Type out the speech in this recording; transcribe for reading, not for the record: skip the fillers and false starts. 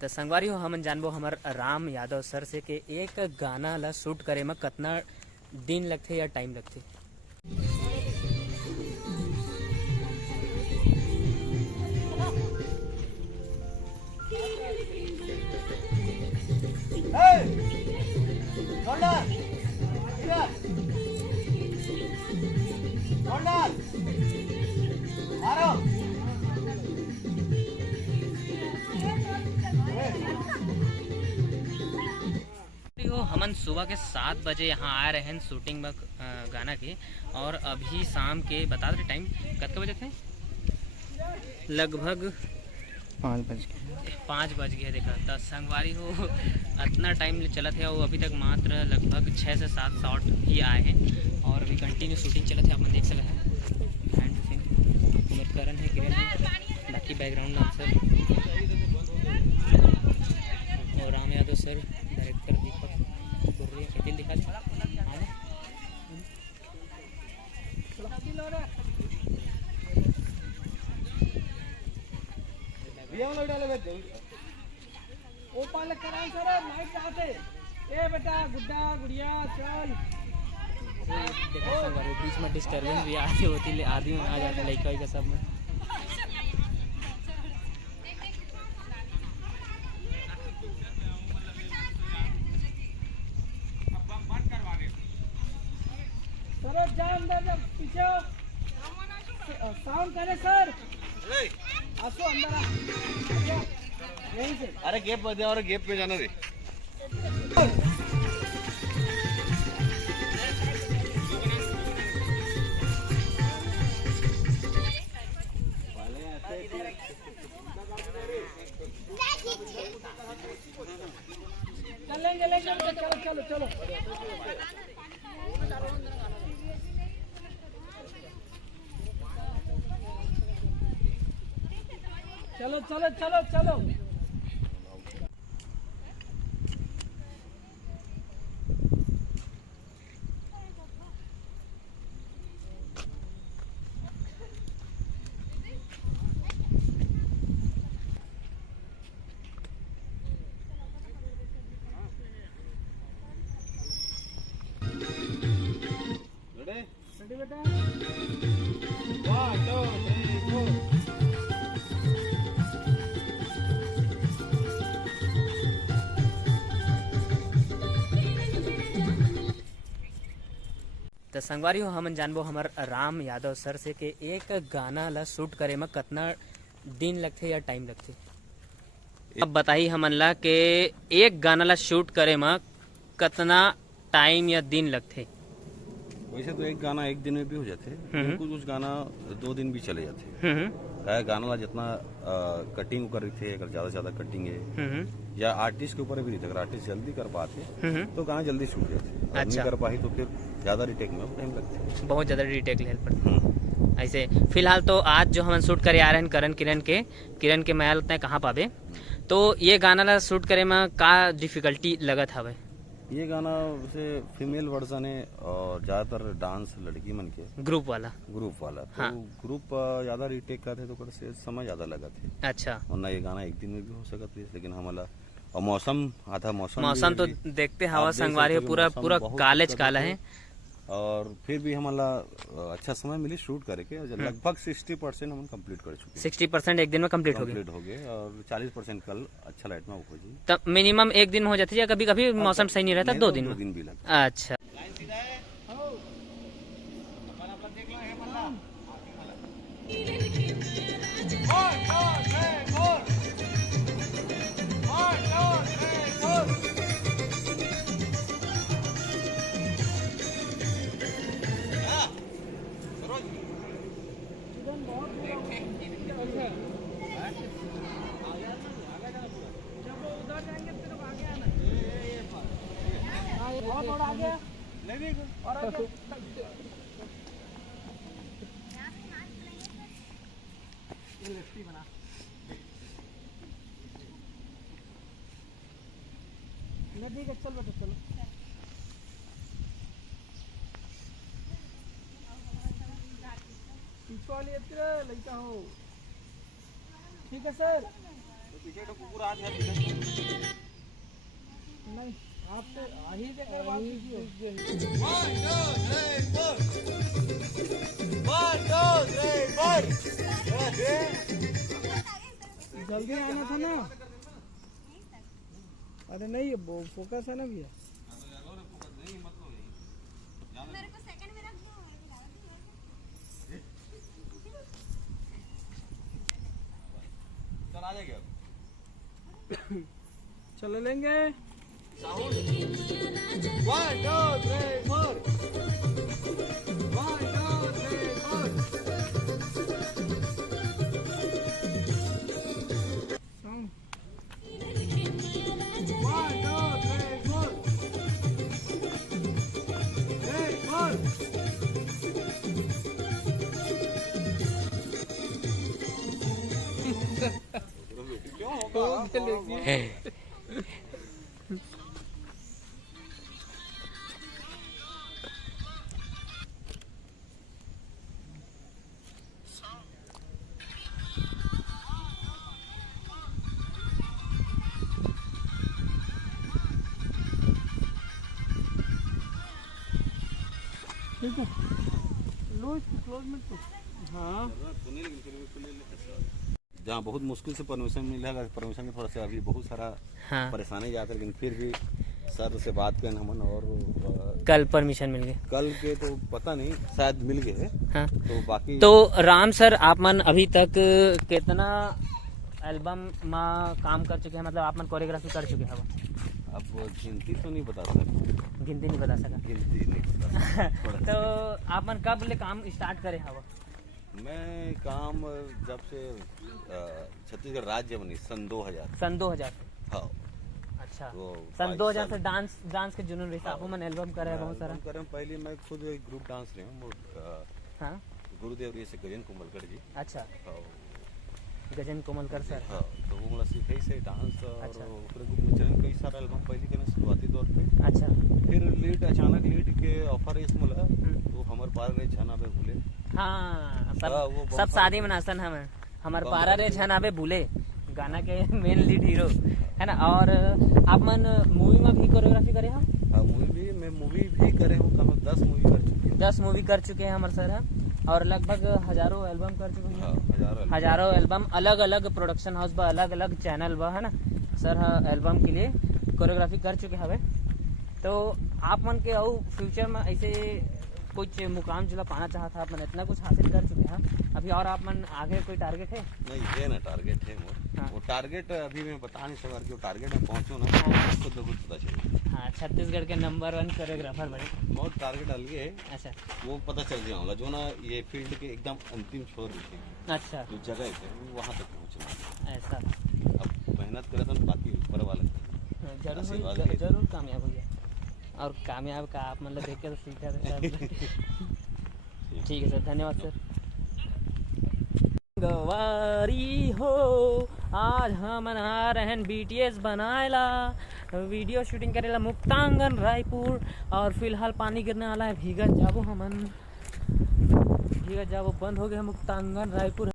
तो संगवारी हो हमन जानबो हमर राम यादव सर से के एक गाना ला शूट करे में कितना दिन लगथे या टाइम लगथे। हमन सुबह के 7 बजे यहाँ आ रहे हैं शूटिंग में गाना के, और अभी शाम के बता दे टाइम कितने बजे थे, लगभग 5 बज गए देखा। तो संगवारी हो इतना टाइम चला थे और अभी तक मात्र लगभग 6 से 7 शॉट ही आए हैं और अभी कंटिन्यू शूटिंग चला थे। आप देख सकते हैं हैंड टू सीन उमर करण है, किरण है, बाकी बैकग्राउंड डांसर और राम यादव सर डायरेक्टर दीपक कटिल दिखा बेटा गुड्डा गुड़िया चल। बीच में डिस्टर्बेंस भी आती होती, आदमी आ जाते लड़का का सब में। सर जा अंदर पीछे साउंड करे सर, आसो अंदर आ यहीं से। अरे गेप पे दे और गेप पे जाना दे। चलेंगे लेंगे चलो चलो चलो चलो चलो चलो चलो। रेडी बेटा 1 2 3 4। तो संगवारी हो हमन जानबो हमर राम यादव सर से के एक गाना ला शूट करे में कितना दिन लगथे या टाइम लगथे। अब बताई हमन ला के एक गाना ला शूट करे में कितना टाइम या दिन लगथे। वैसे तो एक गाना एक दिन में भी हो जाते हैं, कुछ गाना 2 दिन भी चले जाते हैं। गाना ला जितना कटिंग कर रही थे, अगर ज्यादा कटिंग है या आर्टिस्ट के ऊपर भी रहता है। अगर आर्टिस्ट जल्दी कर पाते तो गाना जल्दी शूट जाते, अच्छा। नहीं कर पाई तो फिर ज्यादा रिटेक में टाइम लगता है, बहुत ज्यादा रिटेक ले पड़ता। ऐसे फिलहाल तो आज जो हम शूट करे आ रहे हैं किरण के महल उतना कहाँ पावे, तो ये गाना ला शूट करे में का डिफिकल्टी लगत हवे। ये गाना वैसे फीमेल वर्जन है और ज्यादातर डांस लड़की मन के ग्रुप वाला तो हाँ। ग्रुप ज्यादा रिटेक करते तो कर से समय ज्यादा लगा थे। अच्छा, वरना ये गाना एक दिन में भी हो सकता है, लेकिन हमारा और मौसम आधा मौसम तो देखते हवा संगवारी पूरा कालेज काला है और फिर भी हमारा अच्छा समय मिली शूट करके। लगभग 60% हम कंप्लीट कर चुके। 60% एक दिन में कंप्लीट हो गए और 40% कल अच्छा लाइट में हो जी। तब मिनिमम एक दिन में हो जाती है, कभी कभी मौसम सही नहीं रहता 2 दिन भी लगता। अच्छा और आगे और आगे बना नदी के चल बेटा चलो। पीछे वाली इतने लड़का हो, ठीक है सर। पीछे तो कुकुर आ गया नहीं आपसे आही के बात कीजिए। जल्दी आना था ना। अरे नहीं वो फोकस है ना भैया। मेरे को सेकंड में रख दो। चल आ जाएगा चले लेंगे। साउंड 1 2 3 4 1 2 3 4 साउंड 1 2 3 4 क्यों होगा ठीक है लो इसको क्लोज मत कर। हाँ जहाँ बहुत मुश्किल से परमिशन मिलेगा, परमिशन में थोड़ा सा अभी बहुत सारा हाँ परेशानी जाकर, लेकिन फिर भी सर से बात करें हमन और कल परमिशन मिल गए। कल के तो पता नहीं शायद मिल गए हाँ तो बाकी तो राम सर आप मन अभी तक कितना एल्बम में काम कर चुके हैं, मतलब आप मन कोरियोग्राफी कर चुके हैं? अब गिनती तो नहीं बता सकते, गिनती नहीं बता सका। गिनती नहीं बता सकते। तो आप मन कब ले काम स्टार्ट करे हवा? मैं काम जब से छत्तीसगढ़ राज्य बनी सन 2000। सन 2000 हाँ अच्छा वो सन 22 2000 साल। से डांस के जुनून रही आप मन एल्बम करे हैं बहुत सारा। करें पहले मैं खुद एक ग्रुप डांस रहे हूँ हाँ गुरुदेव जी से गजेंद्र कुंभलकर जी। अच्छा हाँ गजेंद्र कोमलकर सर। हाँ तो वो मतलब सीखे से डांस और अच्छा। ओकरे ग्रुप में चलन कई सारा एल्बम पहले के शुरुआती दौर पे। अच्छा फिर लीड अचानक लीड के ऑफर इस मिला तो हमारे पार गए छना पे भूले। हाँ हाँ, सब वो सब बम्पर- शादी में नाचन हम हमार बम्पर पारा रे के- छन आबे भूले गाना के मेन लीड हीरो है ना। और आप मन मूवी में भी कोरियोग्राफी करे हम? हाँ मूवी भी करे हूँ, कम 10 मूवी कर चुके हैं। 10 मूवी कर चुके हैं हमारे सर हम, और लगभग हजारों एल्बम कर चुके हैं। हाँ हजारों एल्बम अलग अलग प्रोडक्शन हाउस बा, अलग अलग चैनल बा है ना सर। हाँ एल्बम के लिए कोरियोग्राफी कर चुके हवे। तो आप मन के और फ्यूचर में ऐसे कुछ मुकाम जिला पाना चाहता आप मन इतना कुछ हासिल कर चुके हैं अभी, और आप मन आगे कोई टारगेट है? नहीं है ना टारगेट है मोर। हाँ। वो टारगेट अभी मैं बता नहीं सकता कि वो टारगेट में पहुंचूं ना खुद तो खुद पता चले। हाँ छत्तीसगढ़ के नंबर 1 कोरियोग्राफर बने। बहुत टारगेट अलग है, अच्छा वो पता चल जाऊंगा जो ना ये फील्ड के एकदम अंतिम छोर दिखेगी अच्छा जो जगह है वहाँ तक पहुँचना। ऐसा अब मेहनत करे तो बाकी ऊपर वाला जरूर आशीर्वाद होई, के। जरूर कामयाब होइए। और कामयाब का आप मतलब देख के तो सीखा था ठीक है सर, धन्यवाद सर। गवारी हो आज हम आ रहे हैं BTS बनाएला वीडियो शूटिंग करेला मुक्तांगन रायपुर, और फिलहाल पानी गिरने वाला है, भीगत जाबो हमन, भीगत जाबो। बंद हो गया मुक्तांगन रायपुर।